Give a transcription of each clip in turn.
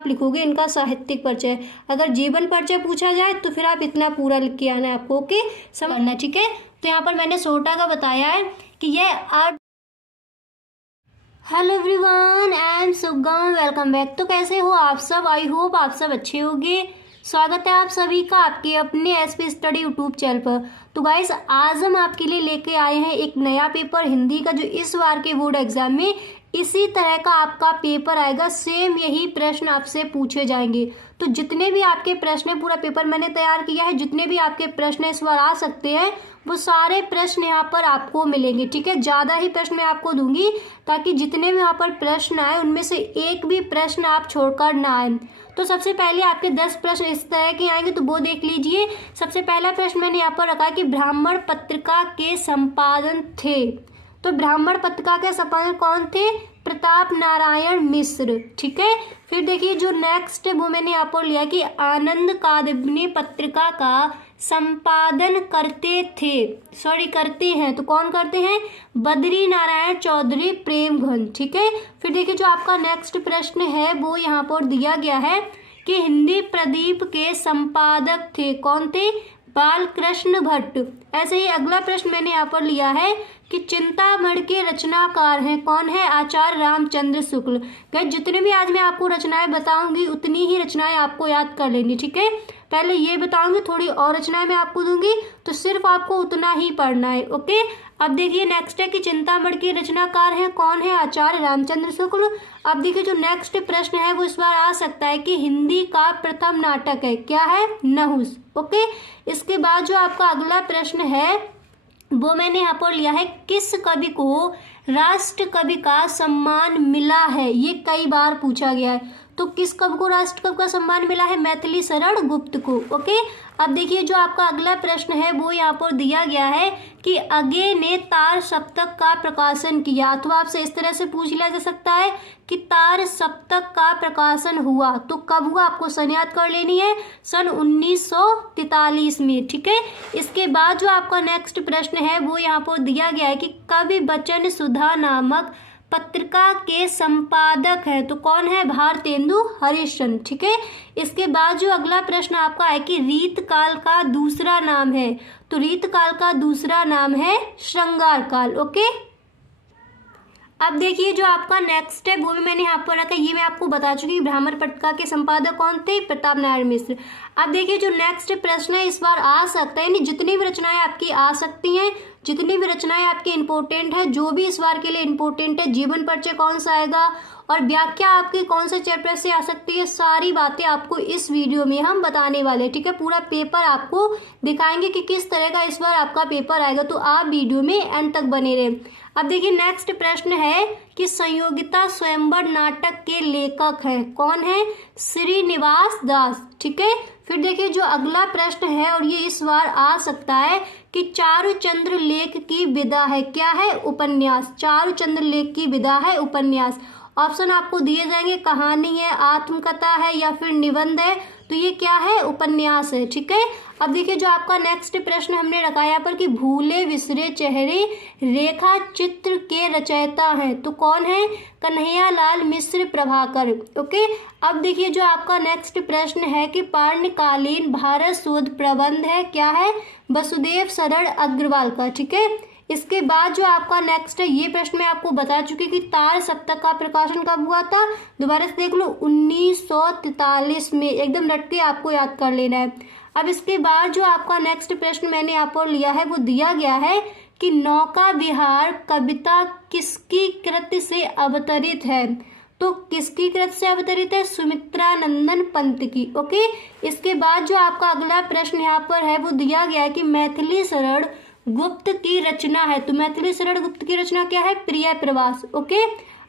आप लिखोगे इनका साहित्यिक परिचय। अगर जीवन परिचय पूछा जाए तो फिर आप इतना पूरा लिख के आना है आपको, ओके, समझना, ठीक है। तो यहाँ पर मैंने सोटा का बताया है कि यह art. Hello everyone, I am सुगम, वेलकम बैक। तो कैसे हो आप सब? आई होप आप सब अच्छे होंगे। स्वागत है आप सभी का आपके अपने एसपी स्टडी यूट्यूब चैनल पर। तो गाइस, आज हम आपके लिए लेके आए हैं एक नया पेपर हिंदी का, जो इस बार के बोर्ड एग्जाम में इसी तरह का आपका पेपर आएगा। सेम यही प्रश्न आपसे पूछे जाएंगे। तो जितने भी आपके प्रश्न हैं, पूरा पेपर मैंने तैयार किया है, जितने भी आपके प्रश्न इस बार आ सकते हैं वो सारे प्रश्न यहाँ पर आपको मिलेंगे, ठीक है। ज़्यादा ही प्रश्न मैं आपको दूंगी ताकि जितने भी यहाँ पर प्रश्न आए उनमें से एक भी प्रश्न आप छोड़कर ना आए। तो सबसे पहले आपके 10 प्रश्न इस तरह के आएंगे, तो वो देख लीजिए। सबसे पहला प्रश्न मैंने यहाँ पर रखा है कि ब्राह्मण पत्रिका के संपादन थे। तो ब्राह्मण पत्रिका के संपादक कौन थे? प्रताप नारायण मिश्र, ठीक है। फिर देखिए जो नेक्स्ट है वो मैंने यहाँ पर लिया कि आनंद कादम्बिनी पत्रिका का संपादन करते हैं। तो कौन करते हैं? बद्री नारायण चौधरी प्रेमघन, ठीक है। फिर देखिए जो आपका नेक्स्ट प्रश्न है वो यहाँ पर दिया गया है कि हिंदी प्रदीप के संपादक थे। कौन थे? बालकृष्ण भट्ट। ऐसे ही अगला प्रश्न मैंने यहाँ पर लिया है कि चिंतामणि के रचनाकार हैं। कौन है? आचार्य रामचंद्र शुक्ल। गाइस, जितने भी आज मैं आपको रचनाएं बताऊंगी उतनी ही रचनाएं आपको याद कर लेनी, ठीक है। पहले ये बताऊंगी, थोड़ी और रचनाएं मैं आपको दूंगी, तो सिर्फ आपको उतना ही पढ़ना है, ओके। अब देखिए नेक्स्ट है कि चिंतामणि के रचनाकार हैं। कौन है? आचार्य रामचंद्र शुक्ल। अब देखिए जो नेक्स्ट प्रश्न है वो इस बार आ सकता है कि हिंदी का प्रथम नाटक है। क्या है? नहुस, ओके। इसके बाद जो आपका अगला प्रश्न है वो मैंने यहाँ पर लिया है, किस कवि को राष्ट्र कवि का सम्मान मिला है? ये कई बार पूछा गया है। तो किस कवि को राष्ट्र कवि का सम्मान मिला है? मैथिली शरण गुप्त को, ओके। अब देखिए जो आपका अगला प्रश्न है वो यहाँ पर दिया गया है कि अगे ने तार सप्तक का प्रकाशन किया। अथवा आपसे इस तरह से पूछ लिया जा सकता है कि तार सप्तक का प्रकाशन हुआ तो कब हुआ? आपको सन याद कर लेनी है, सन 1943 में, ठीक है। इसके बाद जो आपका नेक्स्ट प्रश्न है वो यहाँ पर दिया गया है कि कवि बचन सुधा नामक पत्रिका के संपादक है। तो कौन है? भारतेंदु हरिश्चंद्र, ठीक है। इसके बाद जो अगला प्रश्न आपका है कि रीत काल का दूसरा नाम है। तो रीत काल का दूसरा नाम है श्रृंगार काल, ओके। अब देखिए जो आपका नेक्स्ट है वो भी मैंने यहाँ पर रखा है, ये मैं आपको बता चुकी हूँ। ब्राह्मण पत्रिका के संपादक कौन थे? प्रताप नारायण मिश्र। अब देखिए जो नेक्स्ट प्रश्न है इस बार आ सकता है, यानी जितनी भी रचनाएं आपकी आ सकती हैं, जितनी भी रचनाएं आपकी इंपॉर्टेंट है, जो भी इस बार के लिए इंपॉर्टेंट है, जीवन परिचय कौन सा आएगा और व्याख्या आपकी कौन से चैप्टर से आ सकती है, सारी बातें आपको इस वीडियो में हम बताने वाले हैं, ठीक है। पूरा पेपर आपको दिखाएंगे कि किस तरह का इस बार आपका पेपर आएगा, तो आप वीडियो में एंड तक बने रहें। अब देखिए नेक्स्ट प्रश्न है कि संयोगिता स्वयंवर नाटक के लेखक हैं। कौन है? श्रीनिवास दास, ठीक है। फिर देखिए जो अगला प्रश्न है और ये इस बार आ सकता है कि चारुचंद्र लेख की विधा है। क्या है? उपन्यास। चारुचंद्र लेख की विधा है उपन्यास। ऑप्शन आपको दिए जाएंगे, कहानी है, आत्मकथा है या फिर निबंध है। तो ये क्या है? उपन्यास है, ठीक है। अब देखिए जो आपका नेक्स्ट प्रश्न हमने रखा यहाँ पर कि भूले विसरे चेहरे रेखा चित्र के रचयिता हैं। तो कौन है? कन्हैयालाल मिश्र प्रभाकर, ओके। अब देखिए जो आपका नेक्स्ट प्रश्न है कि पारणकालीन भारत शोध प्रबंध है। क्या है? वसुदेव शरण अग्रवाल का, ठीक है। इसके बाद जो आपका नेक्स्ट है, ये प्रश्न मैं आपको बता चुकी कि तार सप्तक का प्रकाशन कब हुआ था? दोबारा से देख लो, 1943 में। एकदम रट के आपको याद कर लेना है। अब इसके बाद जो आपका नेक्स्ट प्रश्न मैंने यहाँ पर लिया है वो दिया गया है कि नौका विहार कविता किसकी कृति से अवतरित है? तो किसकी कृति से अवतरित है? सुमित्रानंदन पंत की, ओके। इसके बाद जो आपका अगला प्रश्न यहाँ पर है वो दिया गया है कि मैथिली शरण गुप्त की रचना है। तो मैथिली शरण गुप्त की रचना क्या है? प्रिय प्रवास, ओके।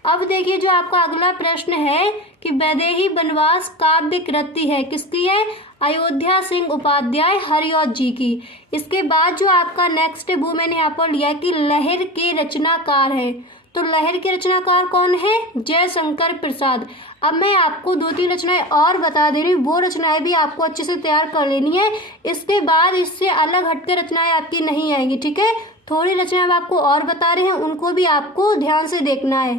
अब देखिए जो आपका अगला प्रश्न है कि वैदेही वनवास काव्य कृति है। किसकी है? अयोध्या सिंह उपाध्याय हरिऔध जी की। इसके बाद जो आपका नेक्स्ट है वो मैंने यहाँ पर लिया कि लहर के रचनाकार है। तो लहर के रचनाकार कौन है? जयशंकर प्रसाद। अब मैं आपको 2-3 रचनाएं और बता दे रही हूँ, वो रचनाएं भी आपको अच्छे से तैयार कर लेनी है। इसके बाद इससे अलग हटकर रचनाएं आपकी नहीं आएंगी, ठीक है। थोड़ी रचनाएं हम आपको और बता रहे हैं, उनको भी आपको ध्यान से देखना है।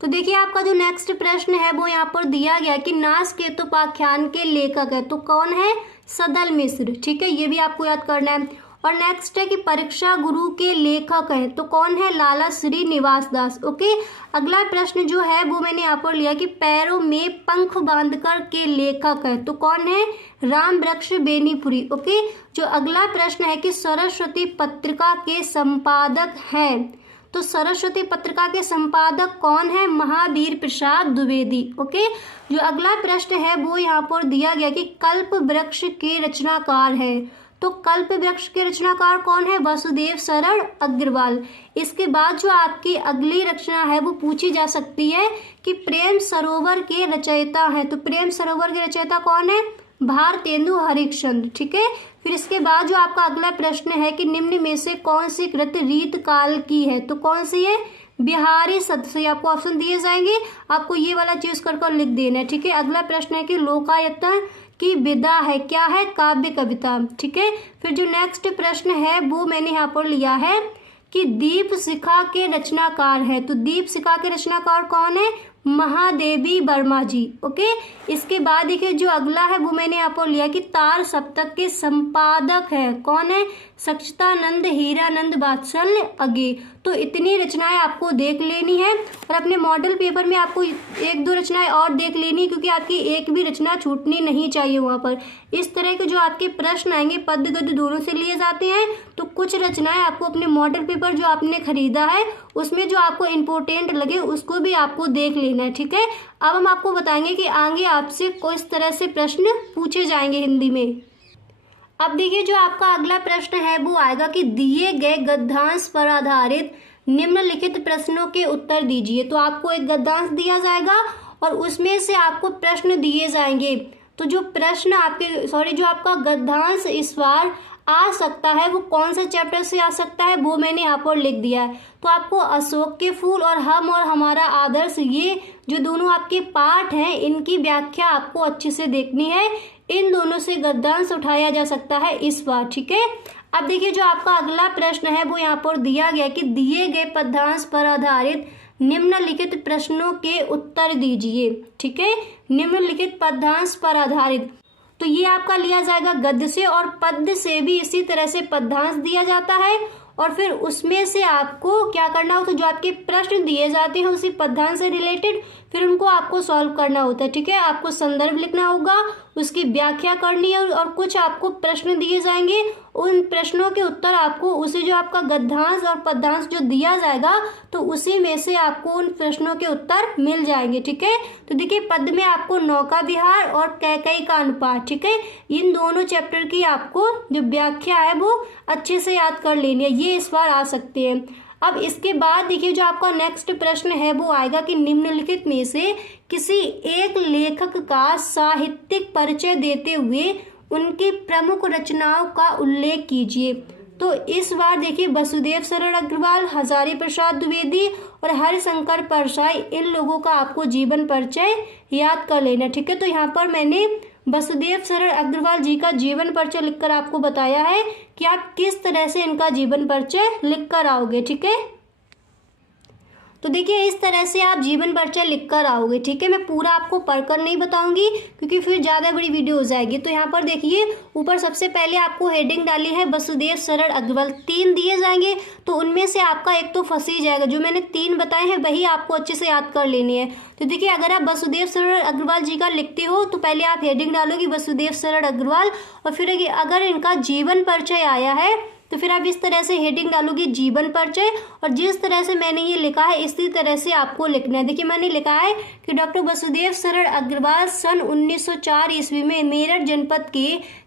तो देखिए आपका जो नेक्स्ट प्रश्न है वो यहाँ पर दिया गया कि नासकेतुपाख्यान के लेखक है, तो कौन है? सदल मिश्र। ठीक है, ये भी आपको याद करना है। और नेक्स्ट है कि परीक्षा गुरु के लेखक हैं, तो कौन है? लाला श्रीनिवास दास। ओके, अगला प्रश्न जो है वो मैंने यहाँ पर लिया कि पैरों में पंख बांधकर के लेखक है, तो कौन है? राम वृक्ष बेनीपुरी। ओके, जो अगला प्रश्न है कि सरस्वती पत्रिका के संपादक हैं, तो सरस्वती पत्रिका के संपादक कौन है? महावीर प्रसाद द्विवेदी। ओके, जो अगला प्रश्न है वो यहाँ पर दिया गया कि कल्प वृक्ष के रचनाकार है, तो कल्प वृक्ष के रचनाकार कौन है? वसुदेव शरण अग्रवाल। इसके बाद जो आपकी अगली रचना है वो पूछी जा सकती है कि प्रेम सरोवर के रचयिता है, तो प्रेम सरोवर के रचयिता कौन है? भारतेंदु हरिश्चंद्र। ठीक है, फिर इसके बाद जो आपका अगला प्रश्न है कि निम्न में से कौन सी कृत रीत काल की है, तो कौन सी है? बिहारी सदस्य। आपको ऑप्शन दिए जाएंगे, आपको ये वाला चूज कर लिख देना है। ठीक है, अगला प्रश्न है कि लोकायतन की विदा है, क्या है? काव्य कविता। ठीक है, फिर जो नेक्स्ट प्रश्न है वो मैंने यहाँ पर लिया है कि दीप शिखा के रचनाकार है, तो दीप शिखा के रचनाकार कौन है? महादेवी वर्मा जी। ओके, इसके बाद देखिए जो अगला है वो मैंने यहाँ पर लिया कि तार सप्तक के संपादक है, कौन है? सच्चिदानंद हीरानंद वात्सल्य अगे। तो इतनी रचनाएं आपको देख लेनी है और अपने मॉडल पेपर में आपको एक दो रचनाएं और देख लेनी, क्योंकि आपकी एक भी रचना छूटनी नहीं चाहिए वहाँ पर। इस तरह के जो आपके प्रश्न आएंगे पद्य गद्य दोनों से लिए जाते हैं, तो कुछ रचनाएं आपको अपने मॉडल पेपर जो आपने खरीदा है उसमें जो आपको इम्पोर्टेंट लगे उसको भी आपको देख लेना है। ठीक है, अब हम आपको बताएंगे कि आगे आपसे किस तरह से प्रश्न पूछे जाएंगे हिंदी में। अब देखिए जो आपका अगला प्रश्न है वो आएगा कि दिए गए गद्यांश पर आधारित निम्नलिखित प्रश्नों के उत्तर दीजिए। तो आपको एक गद्यांश दिया जाएगा और उसमें से आपको प्रश्न दिए जाएंगे। तो जो प्रश्न आपके जो आपका गद्यांश इस बार आ सकता है वो कौन से चैप्टर से आ सकता है वो मैंने यहाँ पर लिख दिया है। तो आपको अशोक के फूल और हम और हमारा आदर्श, ये जो दोनों आपके पाठ हैं इनकी व्याख्या आपको अच्छे से देखनी है। इन दोनों से गद्यांश उठाया जा सकता है इस बार। ठीक है, अब देखिए जो आपका अगला प्रश्न है वो यहाँ पर दिया गया कि दिए गए पद्यांश पर आधारित निम्नलिखित प्रश्नों के उत्तर दीजिए। ठीक है, निम्नलिखित पद्यांश पर आधारित, तो ये आपका लिया जाएगा गद्य से, और पद्य से भी इसी तरह से पद्यांश दिया जाता है और फिर उसमें से आपको क्या करना होता है, जो आपके प्रश्न दिए जाते हैं उसी पद्यांश से रिलेटेड फिर उनको आपको सॉल्व करना होता है। ठीक है, आपको संदर्भ लिखना होगा, उसकी व्याख्या करनी है और कुछ आपको प्रश्न दिए जाएंगे, उन प्रश्नों के उत्तर आपको उसी जो आपका गद्यांश और पद्यांश जो दिया जाएगा तो उसी में से आपको उन प्रश्नों के उत्तर मिल जाएंगे। ठीक है, तो देखिए पद्य में आपको नौका विहार और कैकई का अनुपात, ठीक है, इन दोनों चैप्टर की आपको जो व्याख्या है वो अच्छे से याद कर लेनी है, ये इस बार आ सकते हैं। अब इसके बाद देखिए जो आपका नेक्स्ट प्रश्न है वो आएगा कि निम्नलिखित में से किसी एक लेखक का साहित्यिक परिचय देते हुए उनकी प्रमुख रचनाओं का उल्लेख कीजिए। तो इस बार देखिए वसुदेव शरण अग्रवाल, हजारी प्रसाद द्विवेदी और हरिशंकर परसाई, इन लोगों का आपको जीवन परिचय याद कर लेना। ठीक है, तो यहाँ पर मैंने वसुदेव शरण अग्रवाल जी का जीवन परिचय लिखकर आपको बताया है कि आप किस तरह से इनका जीवन परिचय लिखकर आओगे। ठीक है, तो देखिए इस तरह से आप जीवन परिचय लिखकर आओगे। ठीक है, मैं पूरा आपको पढ़कर नहीं बताऊंगी क्योंकि फिर ज़्यादा बड़ी वीडियो हो जाएगी। तो यहाँ पर देखिए ऊपर सबसे पहले आपको हेडिंग डाली है वसुदेव शरण अग्रवाल, 3 दिए जाएंगे, तो उनमें से आपका एक तो फंस ही जाएगा। जो मैंने 3 बताए हैं वही आपको अच्छे से याद कर लेनी है। तो देखिए अगर आप वसुदेव शरण अग्रवाल जी का लिखते हो तो पहले आप हेडिंग डालोगे वसुदेव शरण अग्रवाल, और फिर अगर इनका जीवन परिचय आया है तो फिर आप इस तरह से हेडिंग डालोगे जीवन परिचय, और जिस तरह से मैंने ये लिखा है इसी तरह से आपको लिखना है। देखिए मैंने लिखा है कि डॉक्टर वसुदेव शरण अग्रवाल सन 1904 ईस्वी में मेरठ जनपद के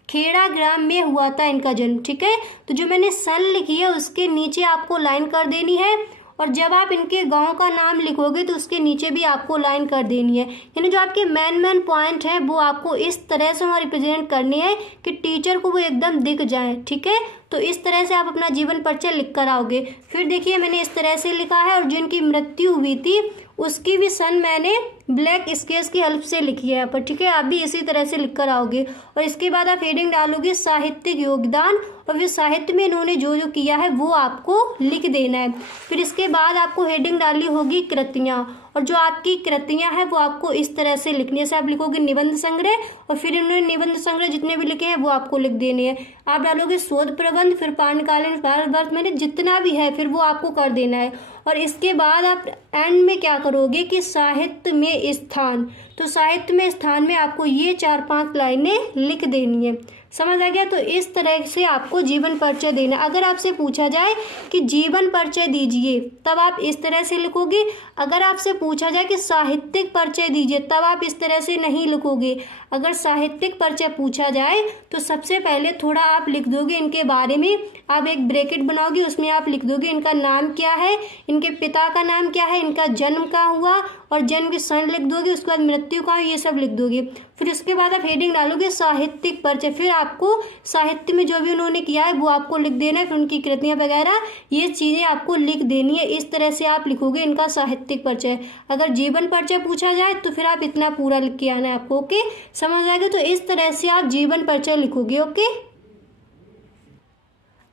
खेड़ा ग्राम में हुआ था इनका जन्म। ठीक है, तो जो मैंने सन लिखी है उसके नीचे आपको लाइन कर देनी है, और जब आप इनके गांव का नाम लिखोगे तो उसके नीचे भी आपको लाइन कर देनी है। यानी जो आपके मेन पॉइंट है वो आपको इस तरह से वहाँ रिप्रेजेंट करनी है कि टीचर को वो एकदम दिख जाए। ठीक है, तो इस तरह से आप अपना जीवन परिचय लिख कर आओगे। फिर देखिए मैंने इस तरह से लिखा है, और जिनकी मृत्यु हुई थी उसकी भी सन मैंने ब्लैक स्केच की हेल्प से लिखी है यहाँ पर, ठीक है। आप भी इसी तरह से लिख कर आओगे। और इसके बाद आप हेडिंग डालोगे साहित्यिक योगदान, और फिर साहित्य में इन्होंने जो जो किया है वो आपको लिख देना है। फिर इसके बाद आपको हेडिंग डालनी होगी कृतियाँ, और जो आपकी कृतियाँ हैं वो आपको इस तरह से लिखनी है। जैसे आप लिखोगे निबंध संग्रह, और फिर इन्होंने निबंध संग्रह जितने भी लिखे हैं वो आपको लिख देने हैं। आप डालोगे शोध प्रबंध, फिर पाणकालीन भारतवर्ष मैंने जितना भी है फिर वो आपको कर देना है। और इसके बाद आप एंड में क्या करोगे कि साहित्य में स्थान, तो साहित्य में स्थान में आपको ये 4-5 लाइनें लिख देनी है। समझ आ गया? तो इस तरह से आपको जीवन परिचय देना। अगर आपसे पूछा जाए कि जीवन परिचय दीजिए, तब आप इस तरह से लिखोगे। अगर आपसे पूछा जाए कि साहित्यिक परिचय दीजिए, तब आप इस तरह से नहीं लिखोगे। अगर साहित्यिक परिचय पूछा जाए तो सबसे पहले थोड़ा आप लिख दोगे इनके बारे में। आप एक ब्रैकेट बनाओगे, उसमें आप लिख दोगे इनका नाम क्या है, इनके पिता का नाम क्या है, इनका जन्म कहाँ हुआ, और जन्म की सन लिख दोगे। उसके बाद मृत्यु कहाँ, ये सब लिख दोगे। फिर उसके बाद आप हेडिंग डालोगे साहित्यिक परिचय। फिर आपको साहित्य में जो भी उन्होंने किया है वो आपको लिख देना है। फिर उनकी कृतियाँ वगैरह ये चीज़ें आपको लिख देनी है। इस तरह से आप लिखोगे इनका साहित्यिक परिचय। अगर जीवन परिचय पूछा जाए तो फिर आप इतना पूरा लिख के आना है आपको। ओके, समझ आ गया? तो इस तरह से आप जीवन परिचय लिखोगे। ओके,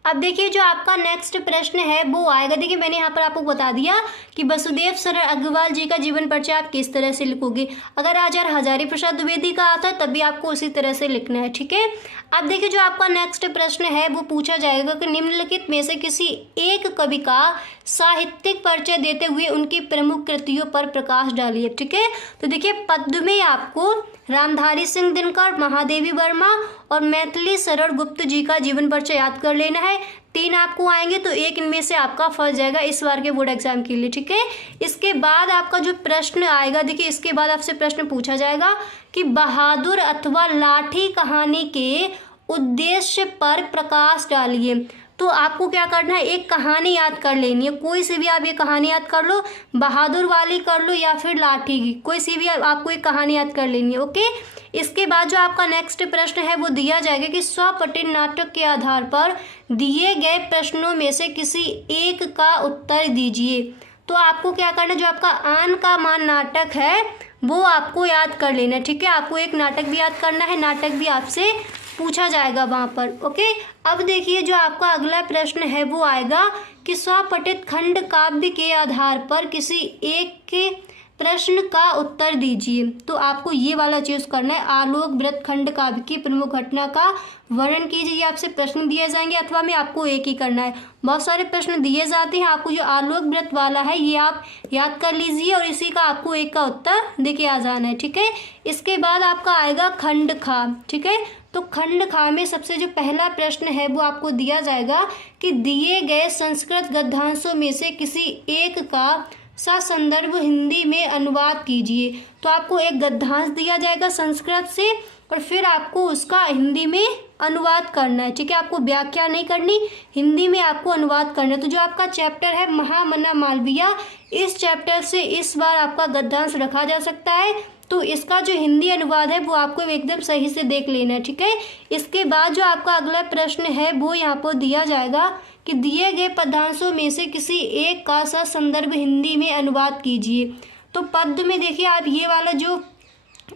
अब देखिए जो आपका नेक्स्ट प्रश्न है वो आएगा। देखिए मैंने यहाँ पर आपको बता दिया कि वसुदेव सरल अग्रवाल जी का जीवन परिचय आप किस तरह से लिखोगे। अगर आचार्य हजारी प्रसाद द्विवेदी का आता है तब भी आपको उसी तरह से लिखना है, ठीक है। अब देखिए जो आपका नेक्स्ट प्रश्न है वो पूछा जाएगा कि निम्नलिखित में से किसी एक कवि का साहित्यिक परिचय देते हुए उनकी प्रमुख कृतियों पर प्रकाश डालिए, ठीक है। तो देखिए पद्य में आपको रामधारी सिंह दिनकर, महादेवी वर्मा और मैथिली शरण गुप्त जी का जीवन परिचय याद कर लेना है। 3 आपको आएंगे तो एक इनमें से आपका फंस जाएगा इस बार के बोर्ड एग्जाम के लिए, ठीक है। इसके बाद आपका जो प्रश्न आएगा, देखिए इसके बाद आपसे प्रश्न पूछा जाएगा कि बहादुर अथवा लाठी कहानी के उद्देश्य पर प्रकाश डालिए। तो आपको क्या करना है, एक कहानी याद कर लेनी है। कोई सी भी आप ये कहानी याद कर लो, बहादुर वाली कर लो या फिर लाठी की, कोई सी भी आपको एक कहानी याद कर लेनी है। ओके, इसके बाद जो आपका नेक्स्ट प्रश्न है वो दिया जाएगा कि स्वपठित नाटक के आधार पर दिए गए प्रश्नों में से किसी एक का उत्तर दीजिए। तो आपको क्या करना है, जो आपका आन का मान नाटक है वो आपको याद कर लेना है, ठीक है। आपको एक नाटक भी याद करना है, नाटक भी आपसे पूछा जाएगा वहाँ पर। ओके, अब देखिए जो आपका अगला प्रश्न है वो आएगा कि स्वपठित खंड काव्य के आधार पर किसी एक के प्रश्न का उत्तर दीजिए। तो आपको ये वाला चूज करना है, आलोक व्रत खंड काव्य की प्रमुख घटना का वर्णन कीजिए। आपसे प्रश्न दिए जाएंगे, अथवा में आपको एक ही करना है। बहुत सारे प्रश्न दिए जाते हैं, आपको जो आलोक व्रत वाला है ये आप याद कर लीजिए और इसी का आपको एक का उत्तर देके आ जाना है, ठीक है। इसके बाद आपका आएगा खंड खा, ठीक है। तो खंड खा में सबसे जो पहला प्रश्न है वो आपको दिया जाएगा कि दिए गए संस्कृत गद्यांशों में से किसी एक का ससंदर्भ हिंदी में अनुवाद कीजिए। तो आपको एक गद्यांश दिया जाएगा संस्कृत से और फिर आपको उसका हिंदी में अनुवाद करना है, ठीक है। आपको व्याख्या नहीं करनी, हिंदी में आपको अनुवाद करना है। तो जो आपका चैप्टर है महामना मालविया, इस चैप्टर से इस बार आपका गद्यांश रखा जा सकता है। तो इसका जो हिंदी अनुवाद है वो आपको एकदम सही से देख लेना है, ठीक है। इसके बाद जो आपका अगला प्रश्न है वो यहाँ पर दिया जाएगा कि दिए गए पदांशों में से किसी एक का संदर्भ हिंदी में अनुवाद कीजिए। तो पद्य में देखिए आप ये वाला जो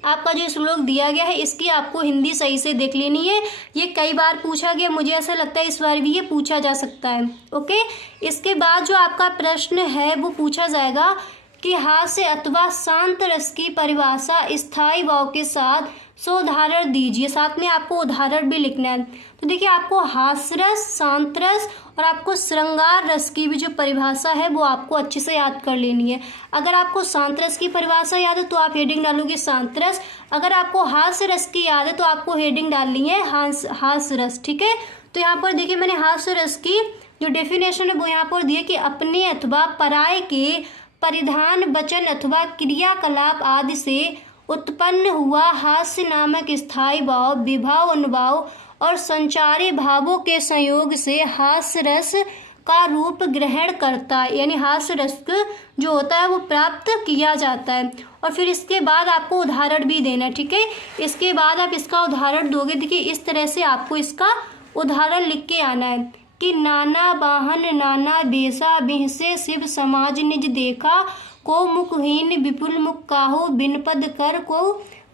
आपका जो श्लोक दिया गया है इसकी आपको हिंदी सही से देख लेनी है। ये कई बार पूछा गया, मुझे ऐसा लगता है इस बार भी ये पूछा जा सकता है। ओके, इसके बाद जो आपका प्रश्न है वो पूछा जाएगा कि हास्य अथवा शांत रस की परिभाषा स्थायी भाव के साथ उदाहरण दीजिए। साथ में आपको उदाहरण भी लिखना है। तो देखिए आपको हास्य रस, शांत रस और आपको श्रृंगार रस की भी जो परिभाषा है वो आपको अच्छे से याद कर लेनी है। अगर आपको शांत रस की परिभाषा याद है तो आप हेडिंग डालोगे शांत रस। अगर आपको हास्य रस की याद है तो आपको हेडिंग डालनी है हास्य रस, ठीक है। तो यहाँ पर देखिए मैंने हास्य रस की जो डेफिनेशन है वो यहाँ पर दी है कि अपने अथवा पराये के परिधान, वचन अथवा क्रियाकलाप आदि से उत्पन्न हुआ हास्य नामक स्थायी भाव, विभाव, अनुभाव और संचारी भावों के संयोग से हास्य रस का रूप ग्रहण करता है। यानी हास्य रस जो होता है वो प्राप्त किया जाता है। और फिर इसके बाद आपको उदाहरण भी देना है, ठीक है। इसके बाद आप इसका उदाहरण दोगे। देखिए इस तरह से आपको इसका उदाहरण लिख के आना है कि नाना वाहन नाना बेसा बिहसे शिव समाज निज देखा, को मुखहीन विपुल मुख काहू, बिनपद कर को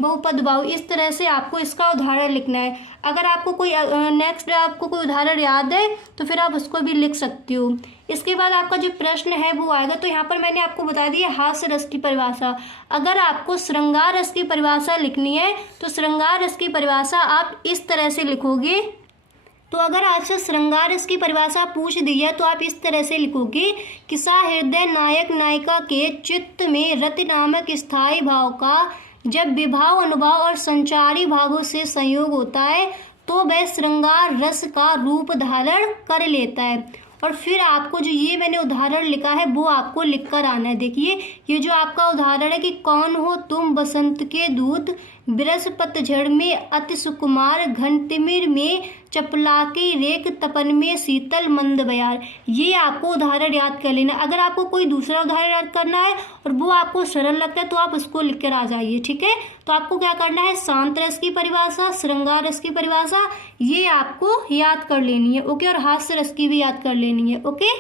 बहुपद बाहु। इस तरह से आपको इसका उदाहरण लिखना है। अगर आपको कोई नेक्स्ट आपको कोई उदाहरण याद है तो फिर आप उसको भी लिख सकते हो। इसके बाद आपका जो प्रश्न है वो आएगा, तो यहाँ पर मैंने आपको बता दिया हास्य रस की परिभाषा। अगर आपको श्रृंगार रस की परिभाषा लिखनी है तो श्रृंगार रस की परिभाषा आप इस तरह से लिखोगे। तो अगर आपसे श्रृंगार रस की परिभाषा पूछ दी है तो आप इस तरह से लिखोगे कि सा हृदय नायक नायिका के चित्त में रति नामक स्थायी भाव का जब विभाव अनुभाव और संचारी भावों से संयोग होता है तो वह श्रृंगार रस का रूप धारण कर लेता है। और फिर आपको जो ये मैंने उदाहरण लिखा है वो आपको लिख कर आना है। देखिए ये जो आपका उदाहरण है कि कौन हो तुम बसंत के दूत, बिरस पतझड़ में अति सुकुमार, घन तिमिर में चपलाकी रेख, तपन में शीतल मंद बयार। ये आपको उदाहरण याद कर लेना। अगर आपको कोई दूसरा उदाहरण याद करना है और वो आपको सरल लगता है तो आप उसको लिख कर आ जाइए, ठीक है। तो आपको क्या करना है, शांत रस की परिभाषा, श्रृंगार रस की परिभाषा ये आपको याद कर लेनी है, ओके। और हास्य रस की भी याद कर लेनी है, ओके।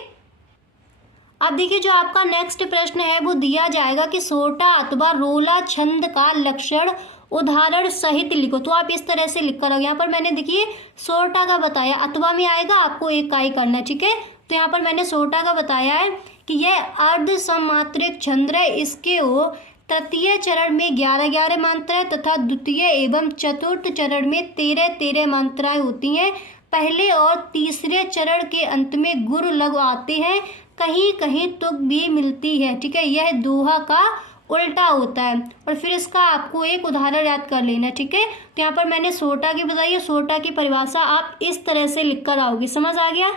अब देखिए जो आपका नेक्स्ट प्रश्न है वो दिया जाएगा कि सोटा अथवा रोला छंद का लक्षण उदाहरण सहित लिखो। तो आप इस तरह से लिख कर आओ। यहाँ पर मैंने देखिए सोटा का बताया, अथवा में आएगा आपको एक का ही करना है, ठीक है। तो यहाँ पर मैंने सोटा का बताया है कि यह अर्ध सममात्रिक छंद है। इसके वो तृतीय चरण में 11-11 मात्राएं तथा द्वितीय एवं चतुर्थ चरण में 13-13 मात्राएं होती हैं। पहले और तीसरे चरण के अंत में गुर लघु आते हैं, कहीं कहीं तुक भी मिलती है, ठीक है। यह दोहा का उल्टा होता है। और फिर इसका आपको एक उदाहरण याद कर लेना है, ठीक है। तो यहाँ पर मैंने सोटा की बताई है, सोटा की परिभाषा आप इस तरह से लिख कर आओगे, समझ आ गया।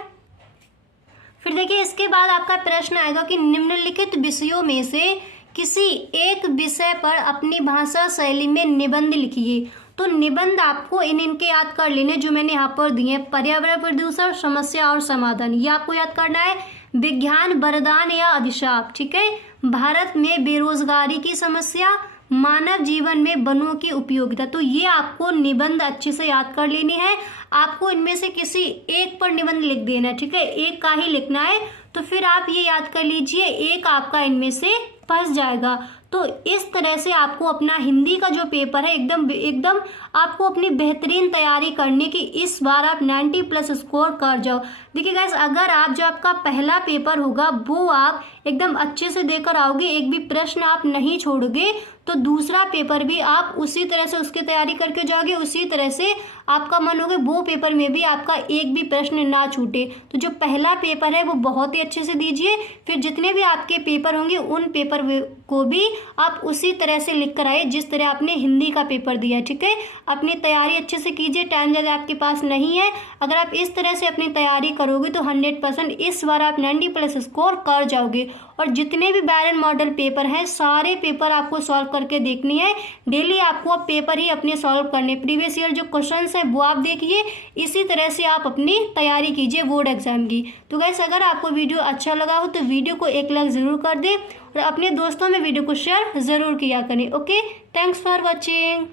फिर देखिए इसके बाद आपका प्रश्न आएगा कि निम्नलिखित विषयों में से किसी एक विषय पर अपनी भाषा शैली में निबंध लिखिए। तो निबंध आपको इनके याद कर लेने जो मैंने यहाँ पर दिए हैं। पर्यावरण प्रदूषण, समस्या और समाधान, ये आपको याद करना है। विज्ञान वरदान या अभिशाप, ठीक है। भारत में बेरोजगारी की समस्या, मानव जीवन में वनों की उपयोगिता। तो ये आपको निबंध अच्छे से याद कर लेनी है। आपको इनमें से किसी एक पर निबंध लिख देना है, ठीक है। एक का ही लिखना है। तो फिर आप ये याद कर लीजिए एक आपका इनमें से फंस जाएगा। तो इस तरह से आपको अपना हिंदी का जो पेपर है एकदम आपको अपनी बेहतरीन तैयारी करने की, इस बार आप 90+ स्कोर कर जाओ। देखिए गाइस अगर आप जो आपका पहला पेपर होगा वो आप एकदम अच्छे से देकर आओगे, एक भी प्रश्न आप नहीं छोड़ोगे, तो दूसरा पेपर भी आप उसी तरह से उसकी तैयारी करके जाओगे। उसी तरह से आपका मन होगा वो पेपर में भी आपका एक भी प्रश्न ना छूटे। तो जो पहला पेपर है वो बहुत ही अच्छे से दीजिए। फिर जितने भी आपके पेपर होंगे उन पेपर को भी आप उसी तरह से लिख कर आए जिस तरह आपने हिंदी का पेपर दिया, ठीक है। अपनी तैयारी अच्छे से कीजिए, टाइम ज़्यादा आपके पास नहीं है। अगर आप इस तरह से अपनी तैयारी करोगे तो 100% इस बार आप 90+ स्कोर कर जाओगे। और जितने भी बैरन मॉडल पेपर हैं सारे पेपर आपको सॉल्व करके देखनी है। डेली आपको अब पेपर ही अपने सॉल्व करने, प्रीवियस ईयर जो क्वेश्चंस है वो आप देखिए, इसी तरह से आप अपनी तैयारी कीजिए बोर्ड एग्जाम की। तो गाइस अगर आपको वीडियो अच्छा लगा हो तो वीडियो को एक लाइक ज़रूर कर दें और अपने दोस्तों में वीडियो को शेयर ज़रूर किया करें, ओके। Thanks for watching.